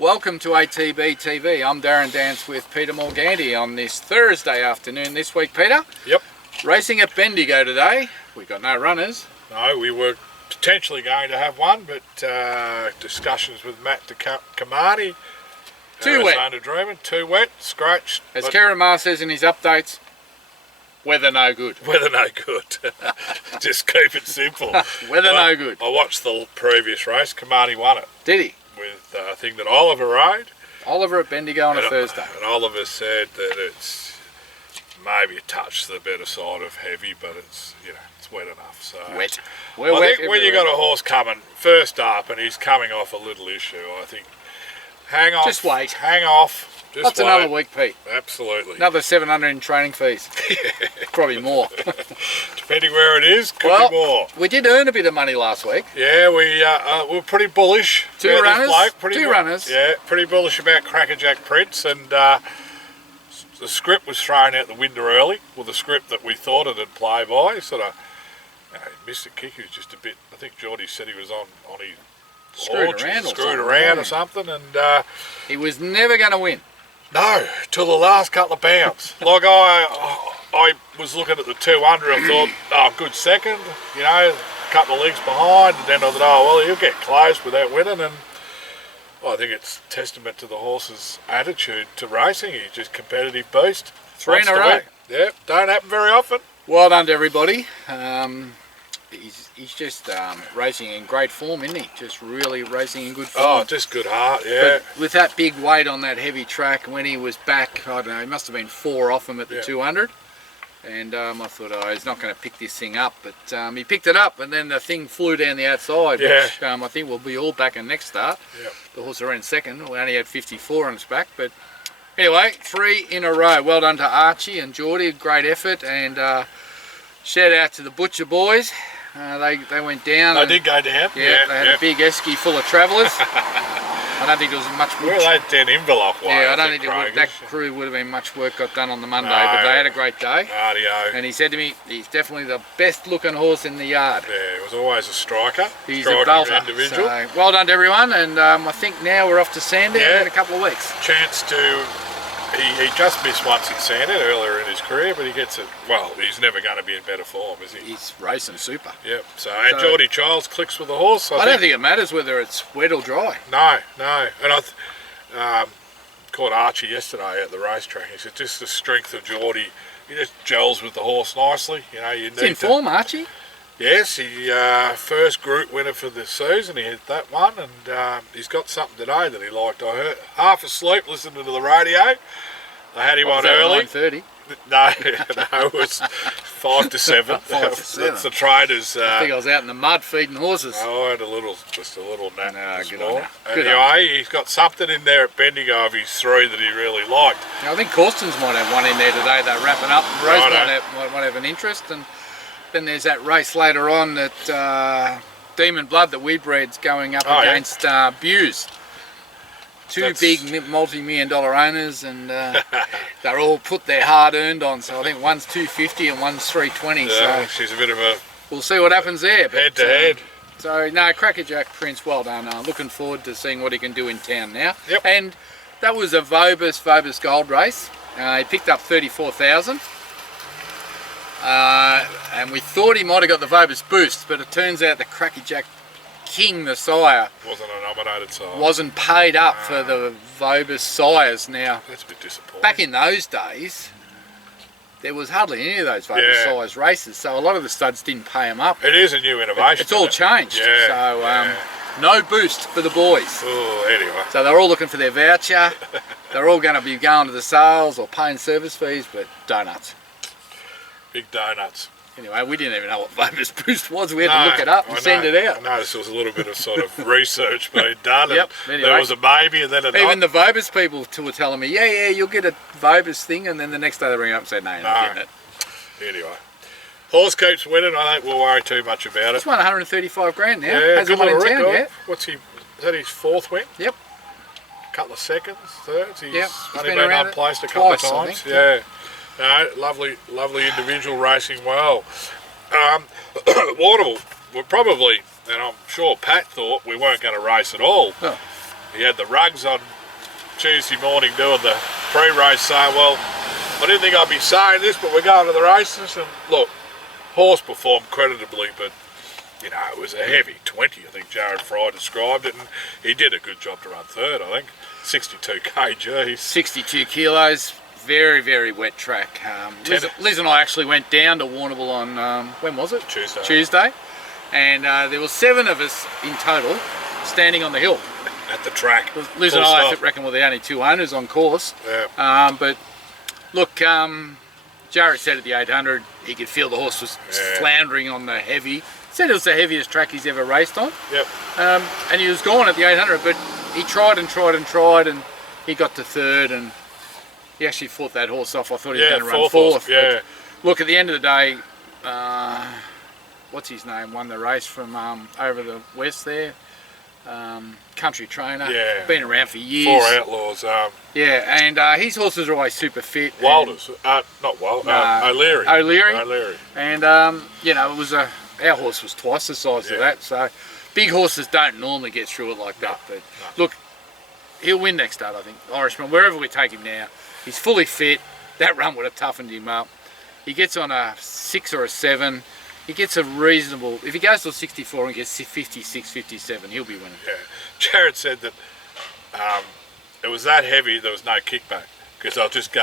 Welcome to ATB TV. I'm Darren Dance with Peter Morganti on this Thursday afternoon this week, Peter. Yep. Racing at Bendigo today. We got no runners. No, we were potentially going to have one, but discussions with Matt Kamani. Too wet. Arizona Dreaming, too wet, scratched. As Karen Marr says in his updates, weather no good. Weather no good. Just keep it simple. Weather no good. I watched the previous race. Kamani won it. Did he? With a thing that Oliver rode. Oliver at Bendigo on a Thursday. And Oliver said that it's maybe a touch to the better side of heavy, but it's, you know, it's wet enough. So wet. I think when you got a horse coming first up and he's coming off a little issue, I think hang off. Just wait. Hang off. Just That's wait. another week, Pete. Absolutely. Another 700 in training fees. Probably more. Depending where it is, could be more. We did earn a bit of money last week. Yeah, we were pretty bullish. Two runners. Runners. Yeah, pretty bullish about Crackerjack Prince, and the script was thrown out the window early. Well, the script that we thought it'd play by, sort of. Mr. Kick was just a bit. I think Geordie said he was on his screwed around or something, and he was never going to win. No, till the last couple of bounds. Like I was looking at the 200 and thought, oh, good second, you know, a couple of legs behind, and then I thought, oh, well, he'll get close without winning, and I think it's testament to the horse's attitude to racing. He's just competitive beast. 3 in a row. Yeah, don't happen very often. Well done to everybody. He's just racing in great form, isn't he? Just really racing in good form. Oh, just good heart, yeah. But with that big weight on that heavy track, when he was back, I don't know, he must have been 4 off him at the 200. And I thought, oh, he's not going to pick this thing up. But he picked it up, and then the thing flew down the outside, which I think we'll be all back in next start. Yep. The horse ran second. We only had 54 on its back. But anyway, 3 in a row. Well done to Archie and Geordie. Great effort. And shout out to the Butcher boys. They went down. They did go down. Yeah, they had a big esky full of travellers. I don't think there was much work. Well, they did envelope way. Yeah, I don't think that crew would have been much work got done on the Monday, but they had a great day. Cardio. And he said to me, he's definitely the best looking horse in the yard. Yeah, he was always a striker. He's a belter. Individual. So, well done to everyone, and I think now we're off to Sandown in a couple of weeks. Chance to. He just missed once at Sandown earlier in his career, but he gets it. Well, he's never going to be in better form, is he? He's racing super. Yep. So and Geordie Childs clicks with the horse. I don't think it matters whether it's wet or dry. No. And I caught Archie yesterday at the racetrack. He said just the strength of Geordie. He just gels with the horse nicely. You know, you need. He's in form, Archie. Yes, he first group winner for the season. He had that one, and he's got something today that he liked. I heard half asleep listening to the radio. They had him on early. 9:30. No, it was 5 to 7. 5 to 7. That's the traders. I think I was out in the mud feeding horses. Oh, I had just a little nap this morning. Anyway, he's got something in there at Bendigo of his 3 that he really liked. I think Corstons might have one in there today. They're wrapping up. Rose might have an interest, and then there's that race later on that Demon Blood that we bred's going up against Buse. That's big multi-million-dollar owners, and they're all put their hard-earned on. So I think one's 250 and one's 320. Yeah, so she's a bit of a. We'll see what happens there. Head to head. So no, Crackerjack Prince, well done. Looking forward to seeing what he can do in town now. Yep. And that was a Vobis Gold race. He picked up 34,000. And we thought he might have got the Vobis Boost, but it turns out the Crackerjack King, the sire, wasn't a nominated sire. Wasn't paid up for the Vobis sires. Now, that's a bit disappointing. Back in those days, there was hardly any of those Vobis sires races, so a lot of the studs didn't pay them up. It is a new innovation. It's all changed. So no boost for the boys. Oh, anyway. So they're all looking for their voucher. They're all going to be going to the sales or paying service fees, but donuts. Big donuts. Anyway, we didn't even know what Vobis Boost was. We had to look it up and send it out. I noticed there was a little bit of sort of research being done. Yep. Anyway, there was a maybe and then a even the Vobis people were telling me, yeah, you'll get a Vobis thing, and then the next day they ring up and say, no, you're not getting it. Anyway, horse keeps winning. I don't we'll worry too much about it. He's won 135 grand now. Yeah, hasn't won in town yet. What's he? Is that his 4th win? Yep. A couple of seconds, thirds. He's only been been unplaced a couple of times. Yeah. No, lovely individual racing well. Waterville were probably, and I'm sure Pat thought we weren't going to race at all. Oh. he had the rugs on Tuesday morning doing the pre-race, saying, well, I didn't think I'd be saying this, but we're going to the races, and look, horse performed creditably, but you know, it was a heavy 20, I think Jared Fry described it, and he did a good job to run third, I think. 62 kgs. 62 kilos, very, very wet track. Liz and I actually went down to Warrnambool on, when was it? Tuesday. And there were 7 of us in total standing on the hill. At the track. Liz and I reckon were the only 2 owners on course. Yeah. But look, Jared said at the 800 he could feel the horse was floundering on the heavy. Said it was the heaviest track he's ever raced on. Yep. And he was gone at the 800, but he tried and tried and tried, and he got to third, and he actually fought that horse off. I thought he was going to run fourth. Yeah. Look, at the end of the day, what's his name? Won the race from over the west there. Country trainer. Yeah. Been around for years. 4 Outlaws. Yeah, and his horses are always super fit. Wilders. Not Wild. O'Leary. O'Leary. And you know, it was our horse was twice the size of that, so big horses don't normally get through it like that. But look, he'll win next start, I think. Irishman, wherever we take him now, he's fully fit. That run would have toughened him up. He gets on a 6 or a 7. He gets a reasonable, if he goes to 64 and gets 56, 57, he'll be winning. Yeah. Jared said that it was that heavy, there was no kickback. Because they'll just go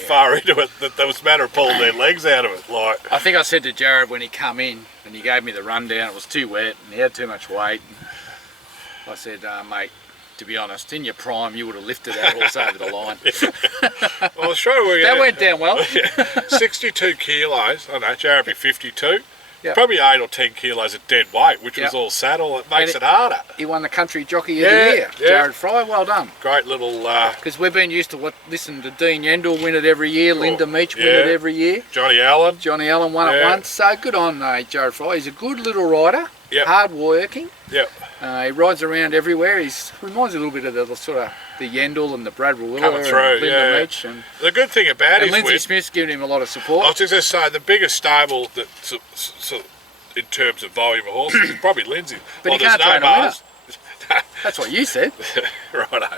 far into it that there was a matter of pulling their legs out of it. Like, I think I said to Jared when he come in and he gave me the rundown, it was too wet and he had too much weight. And I said, mate, to be honest, in your prime you would have lifted that horse over the line. Well, sure that went down well. 62 kilos, I know, Jared be 52. Yep. Probably 8 or 10 kilos of dead weight, which was all saddle. It makes it harder. He won the Country Jockey of the Year, Jared Fry. Well done. Great little... Because we've been used to listen to Dean Yendall win it every year, Linda Meach win it every year. Johnny Allen won it once. So good on Jared Fry. He's a good little rider, hard working. Yep. He rides around everywhere. He reminds me a little bit of the sort of the Yendall and the Brad Willer coming through, and Linda Meach. And the good thing about it is Lindsay Smith's giving him a lot of support. I was just going to say, the biggest stable that in terms of volume of horses is probably Lindsay. But he can't train a winner. That's what you said. Righto.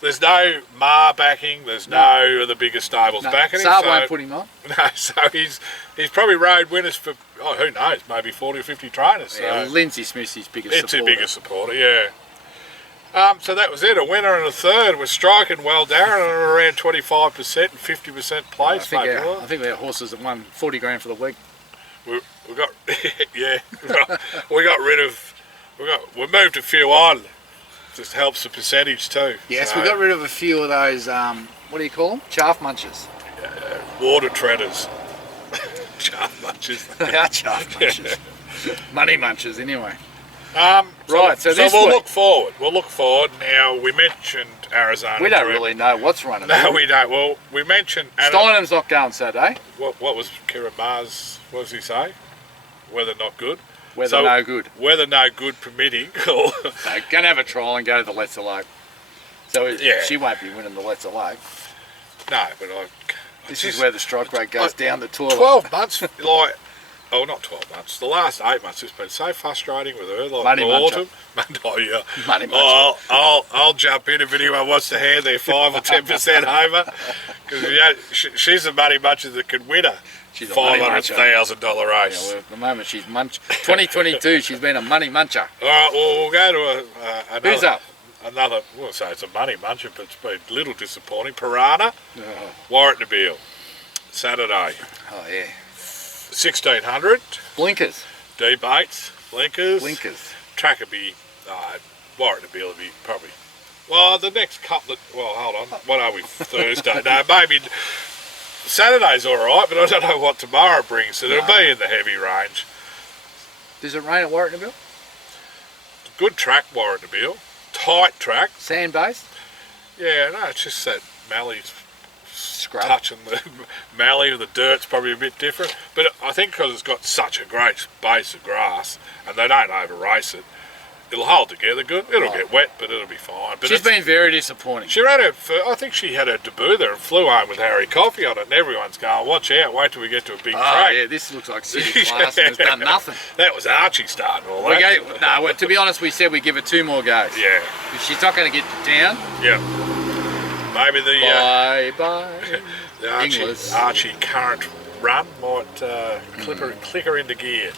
There's no Ma backing. There's no of the biggest stables backing him. Saab won't put him on. No, so he's probably rode winners for who knows, maybe 40 or 50 trainers. So yeah, Lindsay Smith's his biggest supporter. It's his biggest supporter, yeah. So that was it. A winner and a third. We're striking well, Darren, on around 25% and 50% place. I think our horses have won 40 grand for the week. We got we moved a few on. Just helps the percentage too. Yes, so we got rid of a few of those. What do you call them? Chaff munchers. Water treaders. Chaff munchers. They are chaff munchers. Money munchers, anyway. Right. So we'll look forward. We'll look forward. Now we mentioned Arizona. We don't really know what's running. No, we don't. Well, we mentioned Steinham's not going Saturday. What was Kieran Mars? What does he say? Weather not good. Weather no good. Weather no good permitting. No, going to have a trial and go to the Letzer Lake. So she won't be winning the Letzer Lake. No, but this is where the strike rate goes down the toilet. 12 months, not 12 months. The last 8 months has been so frustrating with her. Like Money autumn. Money muncher. I'll jump in if anyone wants to hand their 5 or 10% over. Because she's the money muncher that could win her. She's a $500,000 race. Yeah, well, at the moment she's 2022. She's been a money muncher. All right, well we'll go to another. Who's up? Another. We'll say it's a money muncher, but it's been a little disappointing. Piranha, Warwick Nabil, Saturday. Oh yeah. 1600. Blinkers. D Bates, blinkers. Track would be Warwick Nabil would be probably. Well, the next couple. Hold on. What are we? Thursday? No, maybe. Saturday's all right, but I don't know what tomorrow brings. So it'll be in the heavy range. Does it rain at Warwick Nabil? Good track, Warwick Nabil. Tight track. Sand based? Yeah, no, it's just that Mallee's touching the Mallee. The dirt's probably a bit different. But I think because it's got such a great base of grass and they don't over race it, it'll hold together good. It'll get wet, but it'll be fine. But she's been very disappointing. She ran I think she had her debut there and flew home with Harry Coffey on it, and everyone's going, watch out, wait till we get to a big track. Yeah, this looks like city class and has done nothing. That was Archie starting all that. No, to be honest, we said we'd give her 2 more goes. Yeah. If she's not going to get to town. Yeah. Maybe the Bye. the Archie current run might click her into gear.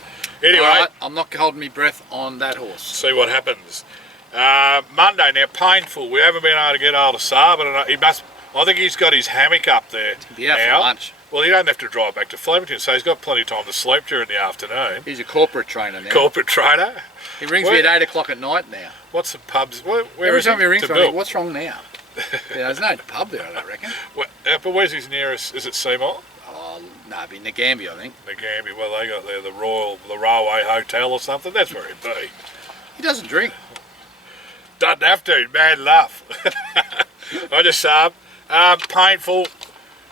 Anyway, right, I'm not holding my breath on that horse. See what happens. Monday now, painful. We haven't been able to get hold of Saab, and I think he's got his hammock up there. He'll be out for lunch. Well, he don't have to drive back to Flemington, so he's got plenty of time to sleep during the afternoon. He's a corporate trainer now. Corporate trainer. He rings me at 8 o'clock at night now. What's the pubs? Every time he rings me, what's wrong now? There's no pub there, I don't reckon. But where's his nearest? Is it Seymour? Oh, no, it'd be Nagambie, I think. Nagambie. Well, they got there the Railway Hotel or something. That's where he'd be. He doesn't drink. Doesn't have to. Bad enough. I just painful.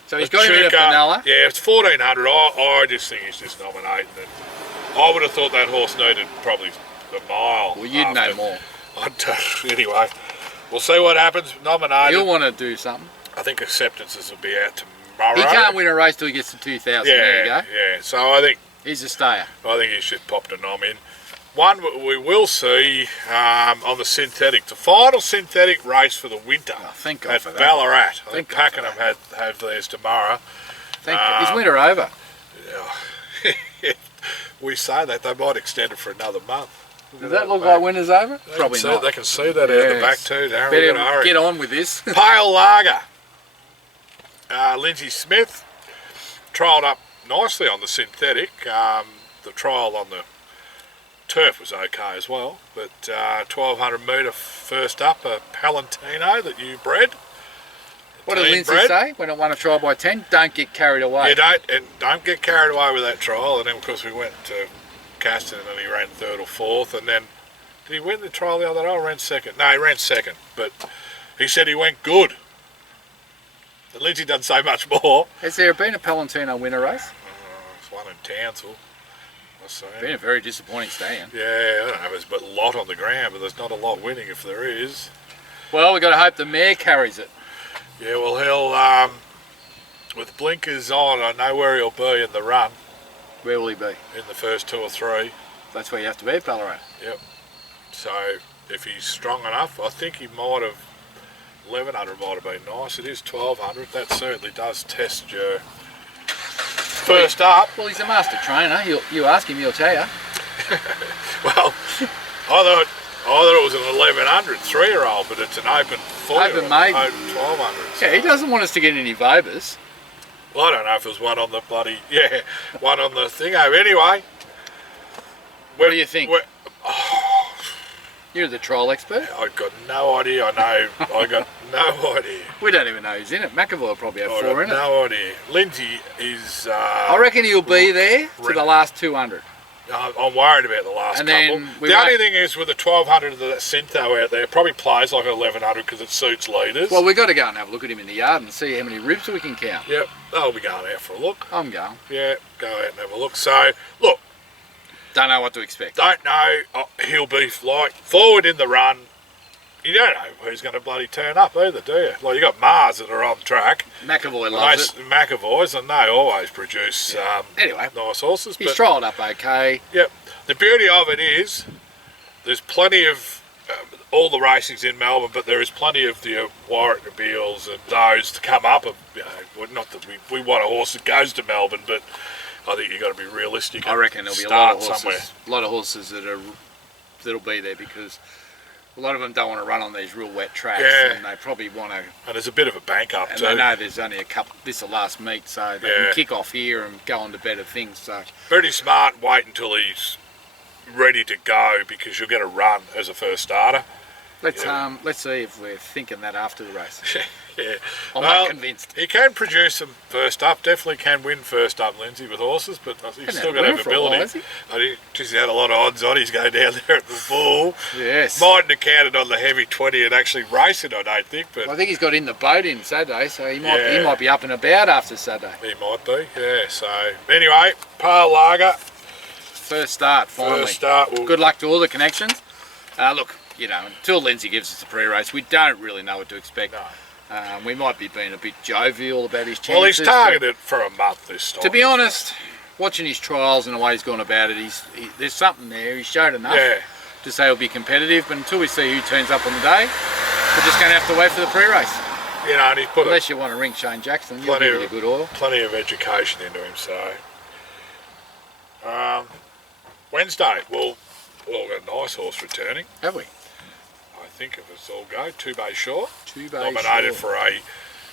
So he's got him in a Fenella. Yeah, it's 1400. I just think he's just nominating it. I would have thought that horse needed probably a mile. Well, you'd know more. Anyway, we'll see what happens. Nominated. He'll want to do something. I think acceptances will be out tomorrow. He can't win a race till he gets to 2,000. Yeah, there you go. Yeah, so I think he's a stayer. I think he should pop the nom in. One we will see on the synthetic, the final synthetic race for the winter at Ballarat. I think Pakenham have theirs tomorrow. Is winter over? Yeah. We say that they might extend it for another month. Does that look like winter's over? Probably not. They can see that out the back too, Darren. Better get on with this. Pale Lager. Lindsay Smith trialled up nicely on the synthetic. The trial on the turf was okay as well, but 1200 metre first up, a Palantino that you bred. What did Lindsay say when it won a trial by 10? Don't get carried away. You don't get carried away with that trial. And then of course we went to Caston and he ran 3rd or 4th, and then did he win the trial the other day or ran 2nd? No, he ran 2nd, but he said he went good. And Lindsay doesn't say much more. Has there been a Palantino winner race? It's one in Townsville. It's been a very disappointing stand. Yeah, I don't know, there's a lot on the ground, but there's not a lot winning if there is. Well, we've got to hope the mare carries it. Yeah, well, he'll, with blinkers on, I know where he'll be in the run. Where will he be? In the first 2 or 3. That's where you have to be at Ballarat. Yep. So, if he's strong enough, I think he might have, 1100 might have been nice. It is 1200. That certainly does test your first up. Well, he's a master trainer. You ask him, he'll tell you. Well, I thought it was an 1100 3-year-old, but it's an open 4-year-old. Open maiden. 1200. Yeah, he doesn't want us to get any Vobers. Well, I don't know if there's one on the one on the thing. Anyway. What do you think? You're the trial expert. I've got no idea. I got no idea. We don't even know who's in it. McAvoy will probably have 4 in it. No idea. Lindsay is... I reckon he'll be there to the last 200. I'm worried about the last and couple. Then the only thing is with the 1200 that Syntho out there, probably plays like 1100 because it suits leaders. Well, we've got to go and have a look at him in the yard and see how many ribs we can count. Yep, they'll be going out for a look. I'm going. Yeah, go out and have a look. So, look. Don't know what to expect. Don't know. He'll be like forward in the run. You don't know who's going to bloody turn up either, do you? Like, you got Mars that are on track. McAvoy loves it. McAvoys, and they always produce anyway, nice horses. He's trialled up okay. Yep. The beauty of it is there's plenty of all the racing's in Melbourne, but there is plenty of the Warwick Beals and those to come up. Not that we want a horse that goes to Melbourne, but I think you've got to be realistic. I reckon there'll be a lot of horses. A lot of horses that'll be there because a lot of them don't want to run on these real wet tracks, and they probably want to. And there's a bit of a bank up and too. And they know there's only a couple. This is the last meet, so they can kick off here and go on to better things. So pretty smart. Wait until he's ready to go because you'll get a run as a first starter. Let's see if we're thinking that after the race. Yeah. I'm not convinced. He can produce them first up. Definitely can win first up, Lindsay, with horses, but he's still got to have ability. He's had a lot of odds on. He's going down there at the Bull. Yes. Mightn't have counted on the heavy 20 and actually race it, I don't think. But I think he's got in the boat in Saturday, so he might be up and about after Saturday. He might be, yeah. So anyway, Pale Lager. First start, finally. First start. Good luck to all the connections. Look, you know, until Lindsay gives us a pre-race, we don't really know what to expect. No. We might be being a bit jovial about his chances. Well, he's targeted for a month this time. To be honest, watching his trials and the way he's gone about it, there's something there. He's showed enough to say he'll be competitive, but until we see who turns up on the day, we're just going to have to wait for the pre-race. You know, and he's put unless you want to ring Shane Jackson, you'll give it a good oil. Plenty of education into him, so. Wednesday, we'll get a nice horse returning. Have we? I think if it's all go, 2 Bay Short. 2 Bay nominated Short. for a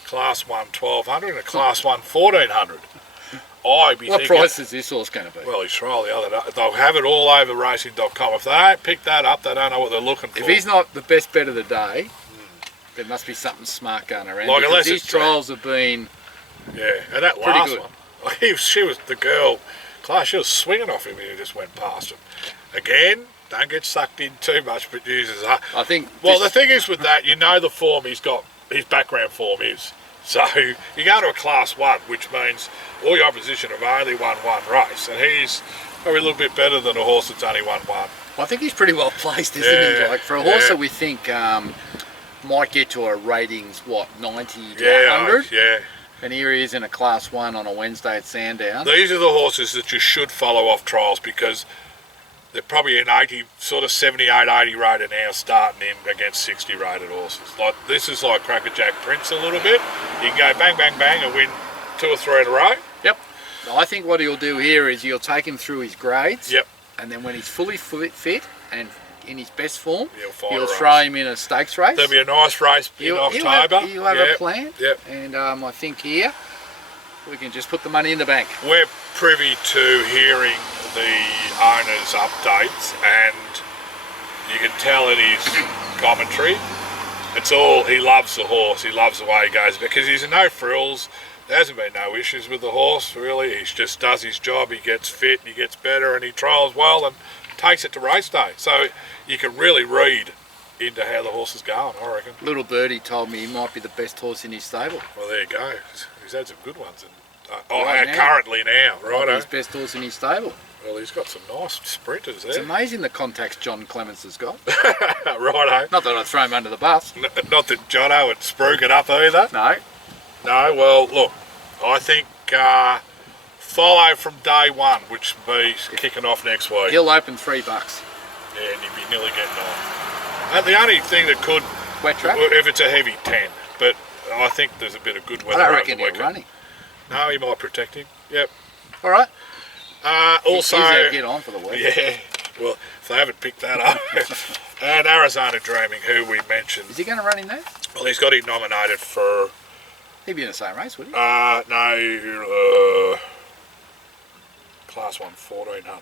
Class 1 1200 and a Class 1 1400. What price is this horse going to be? Well, he's trial the other day. They'll have it all over racing.com. If they don't pick that up, they don't know what they're looking for. If he's not the best bet of the day, there must be something smart going around. Like, unless these trials have been and that last good. one, she was the girl, Class, she was swinging off him and he just went past him. Again, don't get sucked in too much, but uses her. I think. Well, the thing is with that, you know the form he's got, his background form is. So you go to a Class 1, which means all your opposition have only won one race, and he's probably a little bit better than a horse that's only won one. I think he's pretty well placed, isn't he? Like for a horse that we think might get to a ratings, 90 to 100? Yeah. And here he is in a Class 1 on a Wednesday at Sandown. These are the horses that you should follow off trials because they're probably in 78, 80 rated now, starting in against 60 rated horses. Like this is like Crackerjack Prince a little bit. You can go bang, bang, bang and win 2 or 3 in a row. Yep. I think what he'll do here is you'll take him through his grades. Yep. And then when he's fully fit and in his best form, he'll throw him in a stakes race. There'll be a nice race in October. He'll have a plan. Yep. And I think here we can just put the money in the bank. We're privy to hearing the owner's updates, and you can tell in his commentary, it's all, he loves the horse, he loves the way he goes, because he's no frills, there hasn't been no issues with the horse really, he just does his job, he gets fit, he gets better, and he trials well and takes it to race day. So you can really read into how the horse is going, I reckon. Little Birdie told me he might be the best horse in his stable. Well, there you go, he's had some good ones. Currently now, right? His best horse in his stable. Well, he's got some nice sprinters there. It's amazing the contacts John Clements has got. Righto. Not that I'd throw him under the bus. Not that Jono would spruik it up either. No. No, well, look, I think follow from day one, which will be kicking off next week. He'll open $3. Yeah, and you'd be nearly getting on. And the only thing that could... Wet track? If it's a heavy 10, but I think there's a bit of good weather. I don't reckon he'll run him. No, he might protect him. Yep. All right. Also, he's get on for the week. Yeah. Well, if they haven't picked that up, and Arizona Dreaming, who we mentioned. Is he going to run him there? Well, he's got him nominated for. He'd be in the same race, would he? No. Class 1 1400.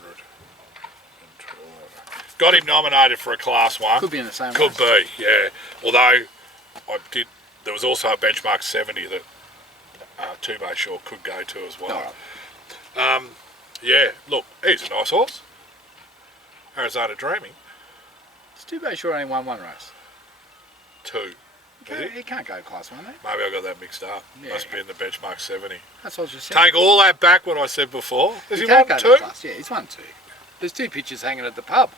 Got him nominated for a Class 1. Could be in the same race. Could be, yeah. Although there was also a benchmark 70 that 2 Bay Short could go to as well. All right. Yeah, look, he's a nice horse. Arizona Dreaming. It's 2 Bay Short only won one race. 2. He can't go Class 1, eh? Maybe I got that mixed up. Yeah. Must be in the benchmark 70. That's what I was just saying. Take all that back what I said before. Has he can't won go 2? Class. Yeah, he's won 2. There's 2 pictures hanging at the pub.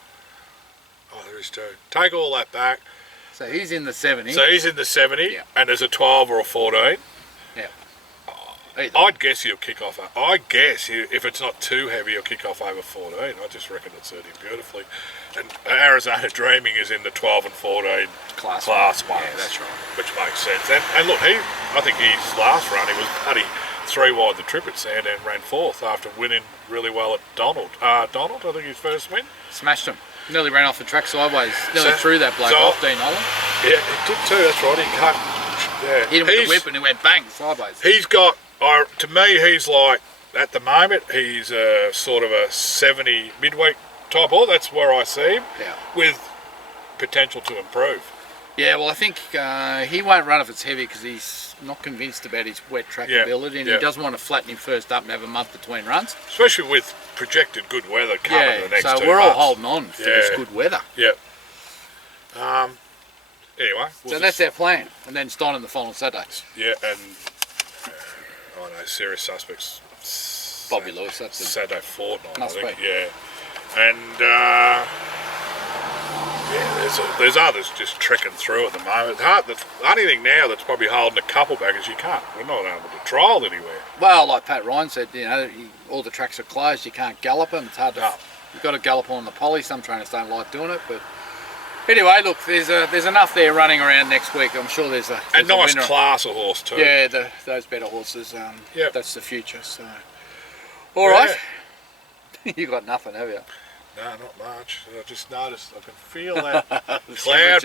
Oh, there is 2. Take all that back. So he's in the 70. So he's in the 70, yeah. And there's a 12 or a 14. Yeah. I'd guess he'll kick off. I guess if it's not too heavy, he'll kick off over 14. I just reckon it's suited him beautifully. And Arizona Dreaming is in the 12 and 14 class 1. Yeah, that's right. Which makes sense. And look, I think his last run, he was bloody 3 wide the trip at Sandown and ran 4th after winning really well at Donald. I think his first win. Smashed him. Nearly ran off the track sideways. Nearly threw that bloke off, Dean Holland. Yeah, he did too, that's right. He cut. Yeah. Hit him with the whip and he went bang, sideways. He's got, to me, he's like, at the moment, he's sort of a 70 midweek type horse. That's where I see him, with potential to improve. Yeah, well, I think he won't run if it's heavy because he's not convinced about his wet track ability, and he doesn't want to flatten him first up and have a month between runs. Especially with projected good weather coming in the next 2 months. So we're all holding on for this good weather. Yeah. Anyway. So that's our plan, and then Stein in the final Saturday. Yeah, and I know, serious suspects. Bobby Lewis, that's it. Saturday fortnight, Must I think. be. Yeah. And there's others just trekking through at the moment. It's hard. The only thing now that's probably holding a couple back is we're not able to trial anywhere. Well, like Pat Ryan said, all the tracks are closed. You can't gallop them. It's hard to. You've got to gallop on the poly. Some trainers don't like doing it, but anyway, look, there's enough there running around next week. I'm sure there's a nice winner. class of horse too. Yeah, those better horses. That's the future. So, all Yeah. right. You got nothing, have you? No, not much. I just noticed. I can feel that cloud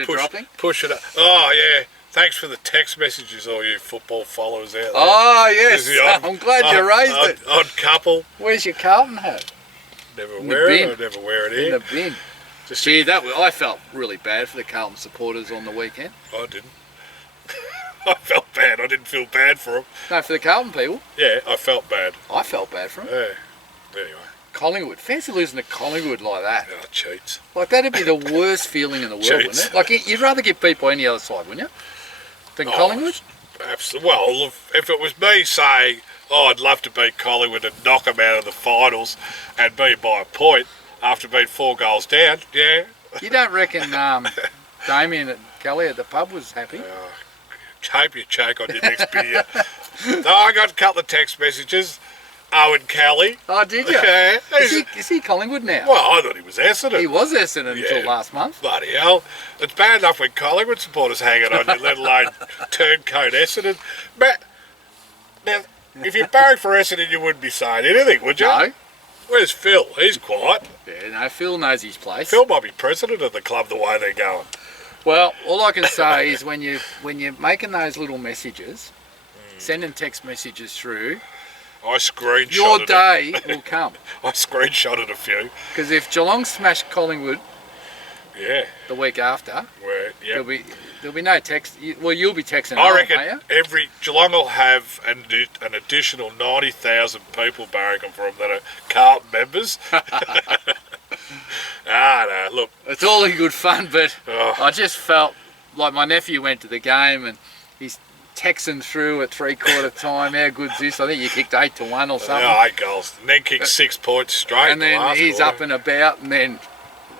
push it up. Oh yeah. Thanks for the text messages, all you football followers out there. Oh yes, I'm glad you raised it. Odd couple. Where's your Carlton hat? Never wear it. I never wear it in the bin. Gee, I felt really bad for the Carlton supporters on the weekend. I didn't. I felt bad. I didn't feel bad for them. No, for the Carlton people. Yeah, I felt bad. I felt bad for them. Yeah. Anyway. Collingwood. Fancy losing to Collingwood like that. Oh, cheats. Like, that'd be the worst feeling in the world, wouldn't it? Like, you'd rather get beat by any other side, wouldn't you? Than Collingwood? Absolutely. Well, if it was me saying, I'd love to beat Collingwood and knock them out of the finals and be by a point after being 4 goals down, yeah. You don't reckon Damien Kelly at the pub was happy? Hope you choke on your next beer. No, I got a couple of text messages. Owen Kelly. Oh, did you? Yeah. Is he Collingwood now? Well, I thought he was Essendon. He was Essendon until last month. Bloody hell. It's bad enough when Collingwood supporters hanging on you, let alone turncoat Essendon. But now, if you're barring for Essendon, you wouldn't be saying anything, would you? No. Where's Phil? He's quiet. Yeah, no, Phil knows his place. Phil might be president of the club the way they're going. Well, all I can say is when you're making those little messages, sending text messages through, I screenshotted your day will come. I screenshotted a few. Because if Geelong smash Collingwood, the week after, there'll be no text. Well, you'll be texting. I reckon Geelong will have an additional 90,000 people barracking for them that are Carlton members. No, look, it's all in good fun, but I just felt like my nephew went to the game and he's texting through at 3/4 time. How good's this? I think you kicked 8-1 or something. 8 goals, and then kicked 6 points straight. And then he's up and about, and then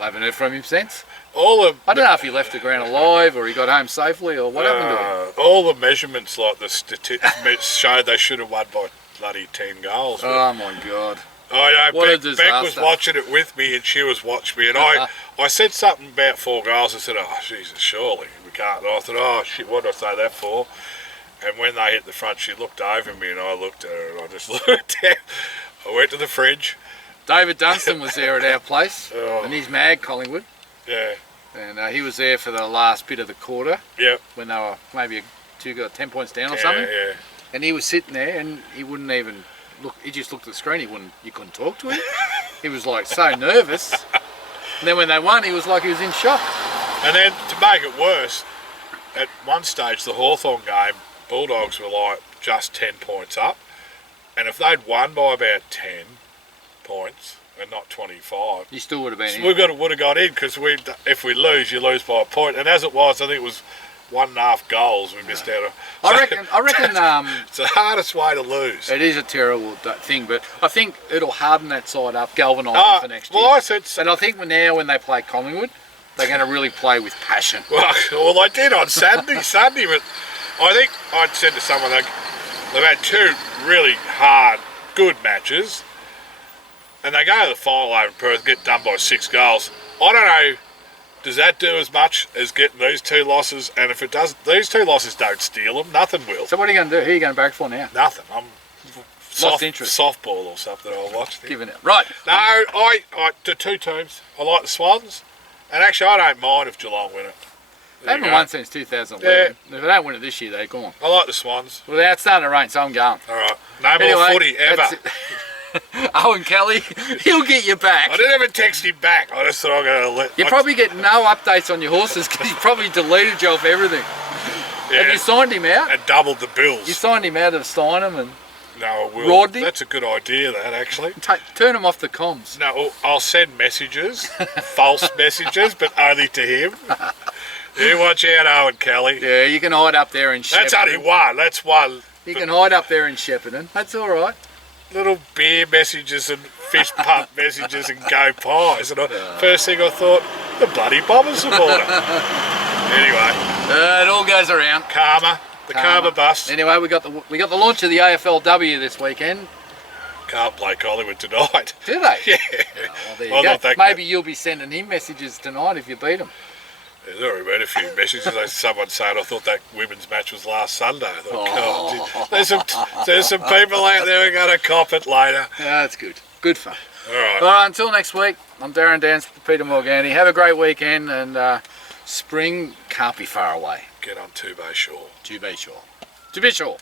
I haven't heard from him since. I don't know if he left the ground alive or he got home safely or what happened to him. All the measurements, like the statistics, showed they should have won by bloody 10 goals. Oh my God. I know, what a disaster. Beck was watching it with me and she was watching me and I said something about 4 goals. I said, oh Jesus, surely we can't. And I thought, oh shit, what did I say that for? And when they hit the front, she looked over me and I looked at her and I just looked down. I went to the fridge. David Dunstan was there at our place and he's mad Collingwood. Yeah. And he was there for the last bit of the quarter. Yep. When they were maybe 10 points down or something. Yeah. And he was sitting there and he wouldn't even look. He just looked at the screen. You couldn't talk to him. He was like so nervous. And then when they won, he was like he was in shock. And then to make it worse, at one stage the Hawthorn game, Bulldogs were like just 10 points up. And if they'd won by about 10 points and not 25, you still would have been in. We would have got in because if we lose, you lose by a point. And as it was, I think it was 1.5 goals we missed out of. I reckon. It's the hardest way to lose. It is a terrible thing, but I think it'll harden that side up, galvanise them for next year. Well, I said. And I think now when they play Collingwood, they're going to really play with passion. Well, they did on Sunday, but I think I'd said to someone they've had 2 really hard, good matches, and they go to the final over in Perth, get done by 6 goals. I don't know. Does that do as much as getting these 2 losses? And if it does, these 2 losses don't steal them. Nothing will. So what are you going to do? Who are you going to back for now? Nothing. I'm lost interest. Softball or something. I'll watch. Giving it right. No, I the 2 teams. I like the Swans, and actually I don't mind if Geelong win it. They haven't won since 2011. Yeah. If they don't win it this year, they're gone. I like the Swans. Well, they're starting to rain, so I'm going. All right. No more footy ever. Owen Kelly, he'll get you back. I didn't even text him back. I just thought I'm going to let... You probably get no updates on your horses because he probably deleted you off everything. Yeah. Have you signed him out? And doubled the bills. You signed him out of Steinem and... No, I will. Rodney? That's a good idea, that, actually. Turn him off the comms. No, I'll send messages, false messages, but only to him. You watch out, Owen Kelly. Yeah, you can hide up there in Shepparton. That's only one. That's one. You can hide up there in Shepparton. That's all right. Little beer messages and fish pump messages and go pies. And first thing I thought, The bloody Bombers supporter. Anyway, it all goes around. karma. The karma bust. Anyway, we got the launch of the AFLW this weekend. Can't play Collingwood tonight. Do they? Yeah. Well, there you Well, go. not that Maybe you'll be sending him messages tonight if you beat him. There's already been a few messages. Someone saying I thought that women's match was last Sunday. I thought, God, there's some people out there who are going to cop it later. Yeah, that's good. Good fun. All right. All right, until next week, I'm Darren Dance with Peter Morgani. Have a great weekend, and spring can't be far away. Get on 2 Bay Shore. To be sure. To be sure.